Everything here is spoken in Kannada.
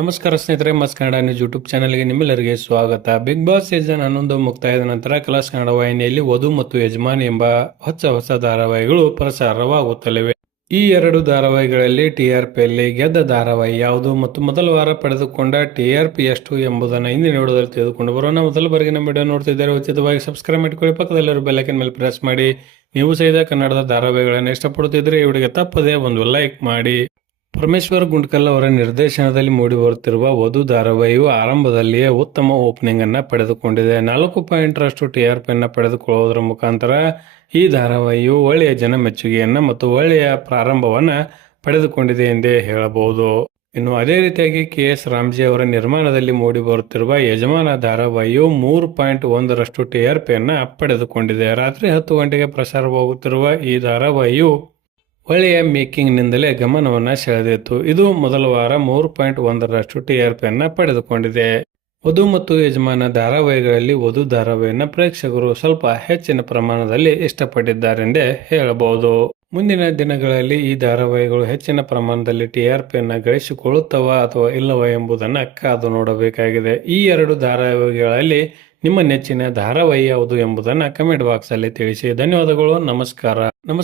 ನಮಸ್ಕಾರ ಸ್ನೇಹಿತರೆ, ಮಸ್ ಕನ್ನಡ ನ್ಯೂಸ್ ಯೂಟ್ಯೂಬ್ ಚಾನಲ್ಗೆ ನಿಮ್ಮೆಲ್ಲರಿಗೆ ಸ್ವಾಗತ. ಬಿಗ್ ಬಾಸ್ ಸೀಸನ್ ಹನ್ನೊಂದು ಮುಕ್ತಾಯದ ನಂತರ ಕಲಾಸ್ ಕನ್ನಡ ವಾಹಿನಿಯಲ್ಲಿ ವಧು ಮತ್ತು ಯಜಮಾನ್ ಎಂಬ ಹೊಸ ಹೊಸ ಧಾರಾವಾಹಿಗಳು ಪ್ರಸಾರವಾಗುತ್ತಲಿವೆ. ಈ ಎರಡು ಧಾರಾವಾಹಿಗಳಲ್ಲಿ ಟಿಆರ್ಪಿಯಲ್ಲಿ ಗೆದ್ದ ಧಾರಾವಾಹಿ ಯಾವುದು ಮತ್ತು ಮೊದಲ ವಾರ ಪಡೆದುಕೊಂಡ ಟಿಆರ್ಪಿ ಎಷ್ಟು ಎಂಬುದನ್ನು ಹಿಂದೆ ವಿಡಿಯೋದಲ್ಲಿ ತಿಳಿದುಕೊಂಡು ಬರೋಣ. ಮೊದಲ ಬಾರಿಗೆ ನಮ್ಮ ವಿಡಿಯೋ ನೋಡ್ತಿದ್ದಾರೆ, ಉಚಿತವಾಗಿ ಸಬ್ಸ್ಕ್ರೈಬ್ ಮಾಡ್ಕೊಳ್ಳಿ. ಪಕ್ಕದಲ್ಲಿರೋ ಬೆಲ್ಲೈಕನ್ ಮೇಲೆ ಪ್ರೆಸ್ ಮಾಡಿ. ನೀವು ಸಹಿತ ಕನ್ನಡದ ಧಾರಾವಾಹಿಗಳನ್ನು ಇಷ್ಟಪಡುತ್ತಿದ್ದರೆ ಇವರಿಗೆ ತಪ್ಪದೆ ಒಂದು ಲೈಕ್ ಮಾಡಿ. ಪರಮೇಶ್ವರ್ ಗುಂಡ್ಕಲ್ ಅವರ ನಿರ್ದೇಶನದಲ್ಲಿ ಮೂಡಿಬರುತ್ತಿರುವ ವಧು ಧಾರಾವಾಹಿಯು ಆರಂಭದಲ್ಲಿಯೇ ಉತ್ತಮ ಓಪನಿಂಗ್ ಅನ್ನು ಪಡೆದುಕೊಂಡಿದೆ. ನಾಲ್ಕು ಪಾಯಿಂಟ್ ರಷ್ಟು ಟಿಆರ್ಪಿ ಅನ್ನ ಪಡೆದುಕೊಳ್ಳುವುದರ ಮುಖಾಂತರ ಈ ಧಾರಾವಾಹಿಯು ಒಳ್ಳೆಯ ಜನ ಮೆಚ್ಚುಗೆಯನ್ನ ಮತ್ತು ಒಳ್ಳೆಯ ಪ್ರಾರಂಭವನ್ನು ಪಡೆದುಕೊಂಡಿದೆ ಎಂದೇ ಹೇಳಬಹುದು. ಇನ್ನು ಅದೇ ರೀತಿಯಾಗಿ ಕೆ ಎಸ್ ರಾಮ್ಜಿ ಅವರ ನಿರ್ಮಾಣದಲ್ಲಿ ಮೂಡಿಬರುತ್ತಿರುವ ಯಜಮಾನ ಧಾರಾವಾಹಿಯು ಮೂರು ಪಾಯಿಂಟ್ ಒಂದರಷ್ಟು ಟಿ ಆರ್ ಪಿಯನ್ನು ಪಡೆದುಕೊಂಡಿದೆ. ರಾತ್ರಿ ಹತ್ತು ಗಂಟೆಗೆ ಪ್ರಸಾರವಾಗುತ್ತಿರುವ ಈ ಧಾರಾವಾಹಿಯು ಒಳ್ಳೆಯ ಮೇಕಿಂಗ್ನಿಂದಲೇ ಗಮನವನ್ನು ಸೆಳೆದಿತ್ತು. ಇದು ಮೊದಲ ವಾರ ಮೂರು ಪಾಯಿಂಟ್ ಒಂದರಷ್ಟು ಟಿಆರ್ಪಿಯನ್ನು ಪಡೆದುಕೊಂಡಿದೆ. ವಧು ಮತ್ತು ಯಜಮಾನ ಧಾರಾವಾಹಿಗಳಲ್ಲಿ ವಧು ಧಾರಾವಾಹಿಯನ್ನು ಪ್ರೇಕ್ಷಕರು ಸ್ವಲ್ಪ ಹೆಚ್ಚಿನ ಪ್ರಮಾಣದಲ್ಲಿ ಇಷ್ಟಪಟ್ಟಿದ್ದಾರೆಂದೇ ಹೇಳಬಹುದು. ಮುಂದಿನ ದಿನಗಳಲ್ಲಿ ಈ ಧಾರಾವಾಹಿಗಳು ಹೆಚ್ಚಿನ ಪ್ರಮಾಣದಲ್ಲಿ ಟಿಆರ್ಪಿಯನ್ನು ಗಳಿಸಿಕೊಳ್ಳುತ್ತವ ಅಥವಾ ಇಲ್ಲವ ಎಂಬುದನ್ನು ಕಾದು ನೋಡಬೇಕಾಗಿದೆ. ಈ ಎರಡು ಧಾರಾವಾಹಿಗಳಲ್ಲಿ ನಿಮ್ಮ ನೆಚ್ಚಿನ ಧಾರಾವಾಹಿ ಯಾವುದು ಎಂಬುದನ್ನು ಕಮೆಂಟ್ ಬಾಕ್ಸ್ ಅಲ್ಲಿ ತಿಳಿಸಿ. ಧನ್ಯವಾದಗಳು. ನಮಸ್ಕಾರ. ನಮಸ್ಕಾರ